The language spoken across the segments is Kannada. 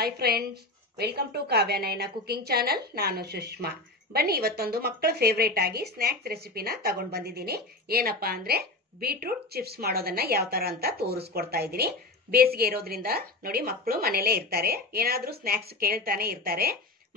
Hi friends, welcome to Kavya Nayana cooking channel. ನಾನು ಸುಷ್ಮಾ. ಬನ್ನಿ, ಇವತ್ತೊಂದು ಮಕ್ಕಳ ಫೇವ್ರೇಟ್ ಆಗಿ ಸ್ನ್ಯಾಕ್ಸ್ ರೆಸಿಪಿನ ತಗೊಂಡ್ ಬಂದಿದ್ದೀನಿ. ಏನಪ್ಪಾ ಅಂದ್ರೆ ಬೀಟ್ರೂಟ್ ಚಿಪ್ಸ್ ಮಾಡೋದನ್ನ ಯಾವ ತರ ಅಂತ ತೋರಿಸ್ಕೊಡ್ತಾ ಇದ್ದೀನಿ. ಬೇಸಿಗೆ ಇರೋದ್ರಿಂದ ನೋಡಿ, ಮಕ್ಕಳು ಮನೇಲೇ ಇರ್ತಾರೆ, ಏನಾದ್ರೂ ಸ್ನ್ಯಾಕ್ಸ್ ಕೇಳ್ತಾನೆ ಇರ್ತಾರೆ.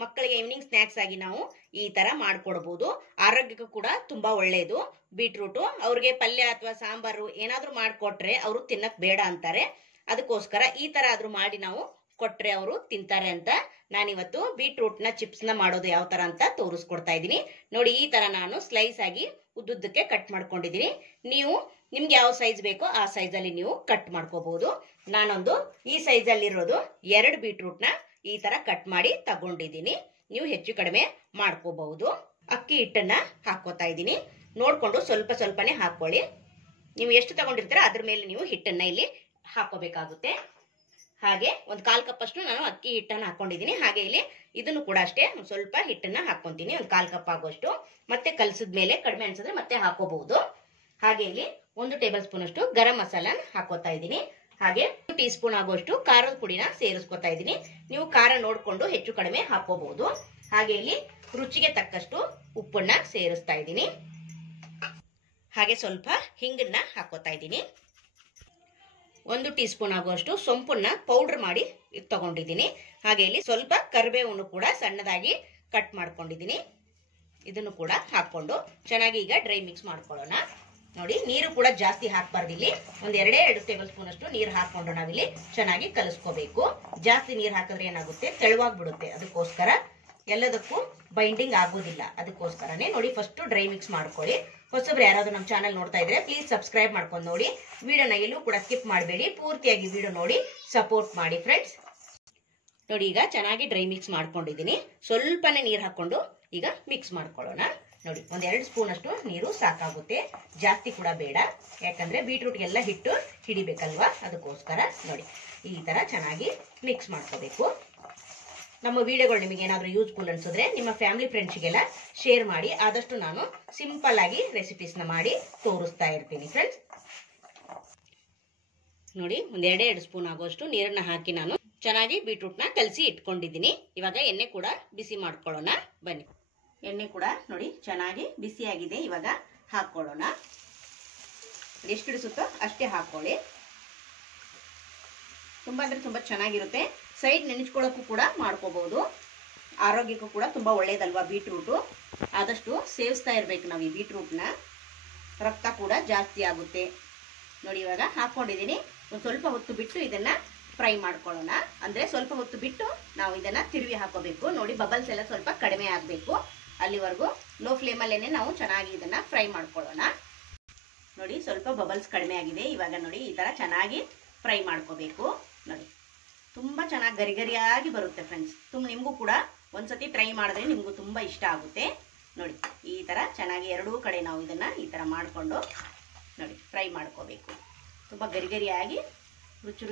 ಮಕ್ಕಳಿಗೆ ಈವ್ನಿಂಗ್ ಸ್ನ್ಯಾಕ್ಸ್ ಆಗಿ ನಾವು ಈ ತರ ಮಾಡ್ಕೊಡ್ಬಹುದು. ಆರೋಗ್ಯಕ್ಕೂ ಕೂಡ ತುಂಬಾ ಒಳ್ಳೇದು ಬೀಟ್ರೂಟ್. ಅವ್ರಿಗೆ ಪಲ್ಯ ಅಥವಾ ಸಾಂಬಾರು ಏನಾದ್ರೂ ಮಾಡ್ಕೊಟ್ರೆ ಅವರು ತಿನ್ನಕ್ ಬೇಡ ಅಂತಾರೆ. ಅದಕ್ಕೋಸ್ಕರ ಈ ತರ ಆದ್ರೂ ಮಾಡಿ ನಾವು ಕೊಟ್ರೆ ಅವರು ತಿಂತಾರೆ ಅಂತ ನಾನಿವತ್ತು ಬೀಟ್ರೂಟ್ ನ ಚಿಪ್ಸ್ ನ ಮಾಡೋದು ಯಾವ ತರ ಅಂತ ತೋರಿಸ್ಕೊಡ್ತಾ ಇದ್ದೀನಿ. ನೋಡಿ, ಈ ತರ ನಾನು ಸ್ಲೈಸ್ ಆಗಿ ಉದ್ದುದ್ದಕ್ಕೆ ಕಟ್ ಮಾಡ್ಕೊಂಡಿದ್ದೀನಿ. ನೀವು ನಿಮ್ಗೆ ಯಾವ ಸೈಜ್ ಬೇಕೋ ಆ ಸೈಜ್ ಅಲ್ಲಿ ನೀವು ಕಟ್ ಮಾಡ್ಕೋಬಹುದು. ನಾನೊಂದು ಈ ಸೈಜ್ ಅಲ್ಲಿ ಇರೋದು 2 ಬೀಟ್ರೂಟ್ ನ ಈ ತರ ಕಟ್ ಮಾಡಿ ತಗೊಂಡಿದ್ದೀನಿ. ನೀವು ಹೆಚ್ಚು ಕಡಿಮೆ ಮಾಡ್ಕೋಬಹುದು. ಅಕ್ಕಿ ಹಿಟ್ಟನ್ನ ಹಾಕೋತಾ ಇದ್ದೀನಿ. ನೋಡ್ಕೊಂಡು ಸ್ವಲ್ಪ ಸ್ವಲ್ಪನೇ ಹಾಕೊಳ್ಳಿ. ನೀವು ಎಷ್ಟು ತಗೊಂಡಿರ್ತೀರ ಅದ್ರ ಮೇಲೆ ನೀವು ಹಿಟ್ಟನ್ನ ಇಲ್ಲಿ ಹಾಕೋಬೇಕಾಗುತ್ತೆ. ಹಾಗೆ ಒಂದು 1/4 ಕಪ್ ಅಷ್ಟು ನಾನು ಅಕ್ಕಿ ಹಿಟ್ಟನ್ನು ಹಾಕೊಂಡಿದ್ದೀನಿ. ಹಾಗೆ ಇಲ್ಲಿ ಇದನ್ನು ಕೂಡ ಅಷ್ಟೇ ಸ್ವಲ್ಪ ಹಿಟ್ಟನ್ನ ಹಾಕೊಂತೀನಿ, ಒಂದು 1/4 ಕಪ್ ಆಗುವಷ್ಟು. ಮತ್ತೆ ಕಲಸಿದ್ಮೇಲೆ ಕಡಿಮೆ ಅನ್ಸಿದ್ರೆ ಮತ್ತೆ ಹಾಕೋಬಹುದು. ಹಾಗೆ ಇಲ್ಲಿ 1 ಟೇಬಲ್ ಸ್ಪೂನ್ ಅಷ್ಟು ಗರಂ ಮಸಾಲ ಹಾಕೋತಾ ಇದ್ದೀನಿ. ಹಾಗೆ 1 ಟೀ ಸ್ಪೂನ್ ಆಗುವಷ್ಟು ಖಾರದ ಪುಡಿನ ಸೇರಿಸ್ಕೊತಾ ಇದ್ದೀನಿ. ನೀವು ಖಾರ ನೋಡ್ಕೊಂಡು ಹೆಚ್ಚು ಕಡಿಮೆ ಹಾಕೋಬಹುದು. ಹಾಗೆ ಇಲ್ಲಿ ರುಚಿಗೆ ತಕ್ಕಷ್ಟು ಉಪ್ಪನ್ನ ಸೇರಿಸ್ತಾ ಇದ್ದೀನಿ. ಹಾಗೆ ಸ್ವಲ್ಪ ಹಿಂಗನ್ನ ಹಾಕೋತಾ ಇದ್ದೀನಿ. 1 ಟೀ ಸ್ಪೂನ್ ಆಗುವಷ್ಟು ಸೊಂಪನ್ನ ಪೌಡರ್ ಮಾಡಿ ತಗೊಂಡಿದ್ದೀನಿ. ಹಾಗೆ ಇಲ್ಲಿ ಸ್ವಲ್ಪ ಕರಿಬೇವನ್ನು ಕೂಡ ಸಣ್ಣದಾಗಿ ಕಟ್ ಮಾಡ್ಕೊಂಡಿದ್ದೀನಿ. ಇದನ್ನು ಕೂಡ ಹಾಕೊಂಡು ಚೆನ್ನಾಗಿ ಈಗ ಡ್ರೈ ಮಿಕ್ಸ್ ಮಾಡ್ಕೊಳ್ಳೋಣ. ನೋಡಿ, ನೀರು ಕೂಡ ಜಾಸ್ತಿ ಹಾಕಬಾರ್ದು. ಇಲ್ಲಿ ಒಂದು 2 ಟೇಬಲ್ ಸ್ಪೂನ್ ಅಷ್ಟು ನೀರು ಹಾಕೊಂಡು ನಾವಿಲ್ಲಿ ಚೆನ್ನಾಗಿ ಕಲಿಸ್ಕೋಬೇಕು. ಜಾಸ್ತಿ ನೀರು ಹಾಕಿದ್ರೆ ಏನಾಗುತ್ತೆ, ತೆಳುವಾಗ್ಬಿಡುತ್ತೆ. ಅದಕ್ಕೋಸ್ಕರ ಎಲ್ಲದಕ್ಕೂ ಬೈಂಡಿಂಗ್ ಆಗೋದಿಲ್ಲ. ಅದಕ್ಕೋಸ್ಕರನೇ ನೋಡಿ, ಫಸ್ಟ್ ಡ್ರೈ ಮಿಕ್ಸ್ ಮಾಡ್ಕೊಳ್ಳಿ. ಹೊಸಬ್ರು ಯಾರಾದ್ರೂ ನಮ್ಮ ಚಾನಲ್ ನೋಡ್ತಾ ಇದ್ರೆ ಪ್ಲೀಸ್ ಸಬ್ಸ್ಕ್ರೈಬ್ ಮಾಡ್ಕೊಂಡು ನೋಡಿ. ವಿಡಿಯೋನ ಎಲ್ಲೂ ಕೂಡ ಸ್ಕಿಪ್ ಮಾಡಬೇಡಿ, ಪೂರ್ತಿಯಾಗಿ ವಿಡಿಯೋ ನೋಡಿ ಸಪೋರ್ಟ್ ಮಾಡಿ ಫ್ರೆಂಡ್ಸ್. ನೋಡಿ, ಈಗ ಚೆನ್ನಾಗಿ ಡ್ರೈ ಮಿಕ್ಸ್ ಮಾಡ್ಕೊಂಡಿದ್ದೀನಿ. ಸ್ವಲ್ಪನೇ ನೀರು ಹಾಕೊಂಡು ಈಗ ಮಿಕ್ಸ್ ಮಾಡ್ಕೊಳ್ಳೋಣ. ನೋಡಿ, ಒಂದು 2 ಸ್ಪೂನ್ ಅಷ್ಟು ನೀರು ಸಾಕಾಗುತ್ತೆ, ಜಾಸ್ತಿ ಕೂಡ ಬೇಡ. ಯಾಕಂದ್ರೆ ಬೀಟ್ರೂಟ್ ಎಲ್ಲ ಹಿಟ್ಟು ಹಿಡಿಬೇಕಲ್ವಾ, ಅದಕ್ಕೋಸ್ಕರ ನೋಡಿ ಈ ತರ ಚೆನ್ನಾಗಿ ಮಿಕ್ಸ್ ಮಾಡ್ಕೋಬೇಕು. ನಮ್ಮ ವಿಡಿಯೋಗಳು ನಿಮಗೆ ಏನಾದರೂ ಯೂಸ್ಫುಲ್ ಅನ್ಸಿದ್ರೆ ನಿಮ್ಮ ಫ್ಯಾಮಿಲಿ ಫ್ರೆಂಡ್ಸ್ಗೆಲ್ಲ ಶೇರ್ ಮಾಡಿ. ಆದಷ್ಟು ನಾನು ಸಿಂಪಲ್ ಆಗಿ ರೆಸಿಪೀಸ್ನ ಮಾಡಿ ತೋರಿಸ್ತಾ ಇರ್ತೀನಿ ಫ್ರೆಂಡ್ಸ್. ನೋಡಿ, ಒಂದು 2 ಸ್ಪೂನ್ ಆಗುವಷ್ಟು ನೀರನ್ನ ಹಾಕಿ ನಾನು ಚೆನ್ನಾಗಿ ಬೀಟ್ರೂಟ್ನ ಕಲಸಿ ಇಟ್ಕೊಂಡಿದ್ದೀನಿ. ಇವಾಗ ಎಣ್ಣೆ ಕೂಡ ಬಿಸಿ ಮಾಡ್ಕೊಳ್ಳೋಣ. ಬನ್ನಿ, ಎಣ್ಣೆ ಕೂಡ ನೋಡಿ ಚೆನ್ನಾಗಿ ಬಿಸಿಯಾಗಿದೆ. ಇವಾಗ ಹಾಕೊಳ್ಳೋಣ. ಎಷ್ಟು ಹಿಡಿಸುತ್ತೋ ಅಷ್ಟೇ ಹಾಕೊಳ್ಳಿ. ತುಂಬಾ ಅಂದ್ರೆ ತುಂಬಾ ಚೆನ್ನಾಗಿರುತ್ತೆ. ಸೈಡ್ ನೆನೆಸ್ಕೊಳ್ಳೋಕ್ಕೂ ಕೂಡ ಮಾಡ್ಕೋಬಹುದು. ಆರೋಗ್ಯಕ್ಕೂ ಕೂಡ ತುಂಬಾ ಒಳ್ಳೇದಲ್ವಾ ಬೀಟ್ರೂಟು. ಆದಷ್ಟು ಸೇವಿಸ್ತಾ ಇರ್ಬೇಕು ನಾವು ಈ ಬೀಟ್ರೂಟ್ನ. ರಕ್ತ ಕೂಡ ಜಾಸ್ತಿ ಆಗುತ್ತೆ. ನೋಡಿ, ಇವಾಗ ಹಾಕೊಂಡಿದ್ದೀನಿ. ಒಂದು ಸ್ವಲ್ಪ ಹೊತ್ತು ಬಿಟ್ಟು ಇದನ್ನ ಫ್ರೈ ಮಾಡ್ಕೊಳ್ಳೋಣ. ಅಂದ್ರೆ ಸ್ವಲ್ಪ ಹೊತ್ತು ಬಿಟ್ಟು ನಾವು ಇದನ್ನ ತಿರುವಿ ಹಾಕೋಬೇಕು. ನೋಡಿ, ಬಬಲ್ಸ್ ಎಲ್ಲ ಸ್ವಲ್ಪ ಕಡಿಮೆ ಆಗಬೇಕು. ಅಲ್ಲಿವರೆಗೂ ಲೋ ಫ್ಲೇಮಲ್ಲೇನೆ ನಾವು ಚೆನ್ನಾಗಿ ಇದನ್ನ ಫ್ರೈ ಮಾಡ್ಕೊಳ್ಳೋಣ. ನೋಡಿ, ಸ್ವಲ್ಪ ಬಬಲ್ಸ್ ಕಡಿಮೆ ಆಗಿದೆ. ಇವಾಗ ನೋಡಿ ಈ ತರ ಚೆನ್ನಾಗಿ ಫ್ರೈ ಮಾಡ್ಕೋಬೇಕು. ನೋಡಿ, ತುಂಬಾ ಚೆನ್ನಾಗಿ ಗರಿಗರಿಯಾಗಿ ಬರುತ್ತೆ ಫ್ರೆಂಡ್ಸ್. ನಿಮಗೂ ಕೂಡ ಒಂದ್ಸತಿ ಟ್ರೈ ಮಾಡಿದ್ರೆ ನಿಮಗೂ ತುಂಬಾ ಇಷ್ಟ ಆಗುತ್ತೆ. ನೋಡಿ, ಈ ತರ ಚೆನ್ನಾಗಿ ಎರಡೂ ಕಡೆ ನಾವು ಇದನ್ನ ಈ ತರ ಮಾಡಿಕೊಂಡು ನೋಡಿ ಫ್ರೈ ಮಾಡ್ಕೋಬೇಕು. ತುಂಬಾ ಗರಿಗರಿಯಾಗಿ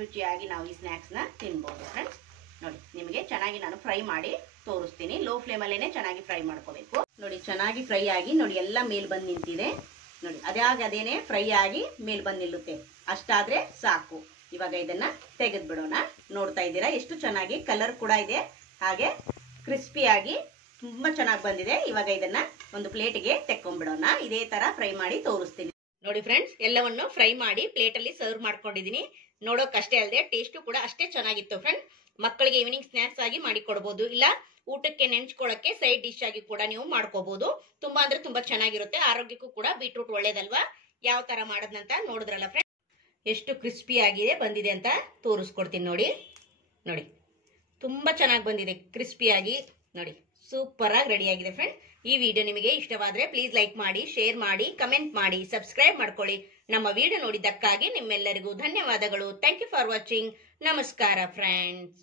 ರುಚಿಯಾಗಿ ನಾವು ಈ ಸ್ನ್ಯಾಕ್ಸ್ನ ತಿನ್ಬೋದು ಫ್ರೆಂಡ್ಸ್. ನೋಡಿ, ನಿಮಗೆ ಚೆನ್ನಾಗಿ ನಾನು ಫ್ರೈ ಮಾಡಿ ತೋರಿಸ್ತೀನಿ. ಲೋ ಫ್ಲೇಮಲ್ಲೇನೆ ಚೆನ್ನಾಗಿ ಫ್ರೈ ಮಾಡ್ಕೋಬೇಕು. ನೋಡಿ, ಚೆನ್ನಾಗಿ ಫ್ರೈ ಆಗಿ ನೋಡಿ ಎಲ್ಲ ಮೇಲ್ ಬಂದು ನಿಂತಿದೆ. ನೋಡಿ, ಅದೇನೆ ಫ್ರೈ ಆಗಿ ಮೇಲ್ ಬಂದು ನಿಲ್ಲುತ್ತೆ. ಅಷ್ಟಾದ್ರೆ ಸಾಕು. ಇವಾಗ ಇದನ್ನ ತೆಗೆದು ಬಿಡೋಣ. ನೋಡ್ತಾ ಇದ್ದೀರಾ ಎಷ್ಟು ಚೆನ್ನಾಗಿ ಕಲರ್ ಕೂಡ ಇದೆ, ಹಾಗೆ ಕ್ರಿಸ್ಪಿಯಾಗಿ ತುಂಬಾ ಚೆನ್ನಾಗಿ ಬಂದಿದೆ. ಇವಾಗ ಇದನ್ನ ಒಂದು ಪ್ಲೇಟ್ಗೆ ತೆಕ್ಕೊಂಡ್ಬಿಡೋಣ. ಇದೇ ತರ ಫ್ರೈ ಮಾಡಿ ತೋರಿಸ್ತೀನಿ. ನೋಡಿ ಫ್ರೆಂಡ್ಸ್, ಎಲ್ಲವನ್ನು ಫ್ರೈ ಮಾಡಿ ಪ್ಲೇಟ್ ಅಲ್ಲಿ ಸರ್ವ್ ಮಾಡ್ಕೊಂಡಿದ್ದೀನಿ. ನೋಡೋಕಷ್ಟೇ ಅಲ್ಲದೆ ಟೇಸ್ಟು ಕೂಡ ಅಷ್ಟೇ ಚೆನ್ನಾಗಿತ್ತು ಫ್ರೆಂಡ್ಸ್. ಮಕ್ಕಳಿಗೆ ಈವ್ನಿಂಗ್ ಸ್ನ್ಯಾಕ್ಸ್ ಆಗಿ ಮಾಡಿ ಕೊಡಬಹುದು, ಇಲ್ಲ ಊಟಕ್ಕೆ ನೆಂಚ್ಕೊಳ್ಳಕ್ಕೆ ಸೈಡ್ ಡಿಶ್ ಆಗಿ ಕೂಡ ನೀವು ಮಾಡ್ಕೋಬಹುದು. ತುಂಬಾ ಅಂದ್ರೆ ತುಂಬಾ ಚೆನ್ನಾಗಿರುತ್ತೆ. ಆರೋಗ್ಯಕ್ಕೂ ಕೂಡ ಬೀಟ್ರೂಟ್ ಒಳ್ಳೇದಲ್ವಾ. ಯಾವ ತರ ಮಾಡೋದಂತ ನೋಡಿದ್ರಲ್ಲ ಫ್ರೆಂಡ್ಸ್, ಎಷ್ಟು ಕ್ರಿಸ್ಪಿ ಆಗಿದೆ ಬಂದಿದೆ ಅಂತ ತೋರಿಸ್ಕೊಡ್ತೀನಿ. ನೋಡಿ ನೋಡಿ, ತುಂಬಾ ಚೆನ್ನಾಗಿ ಬಂದಿದೆ ಕ್ರಿಸ್ಪಿಯಾಗಿ. ನೋಡಿ, ಸೂಪರ್ ಆಗಿ ರೆಡಿ ಆಗಿದೆ ಫ್ರೆಂಡ್. ಈ ವಿಡಿಯೋ ನಿಮಗೆ ಇಷ್ಟವಾದ್ರೆ ಪ್ಲೀಸ್ ಲೈಕ್ ಮಾಡಿ, ಶೇರ್ ಮಾಡಿ, ಕಮೆಂಟ್ ಮಾಡಿ, ಸಬ್ಸ್ಕ್ರೈಬ್ ಮಾಡ್ಕೊಳ್ಳಿ. ನಮ್ಮ ವಿಡಿಯೋ ನೋಡಿದ್ದಕ್ಕಾಗಿ ನಿಮ್ಮೆಲ್ಲರಿಗೂ ಧನ್ಯವಾದಗಳು. Thank you for watching. ನಮಸ್ಕಾರ ಫ್ರೆಂಡ್ಸ್.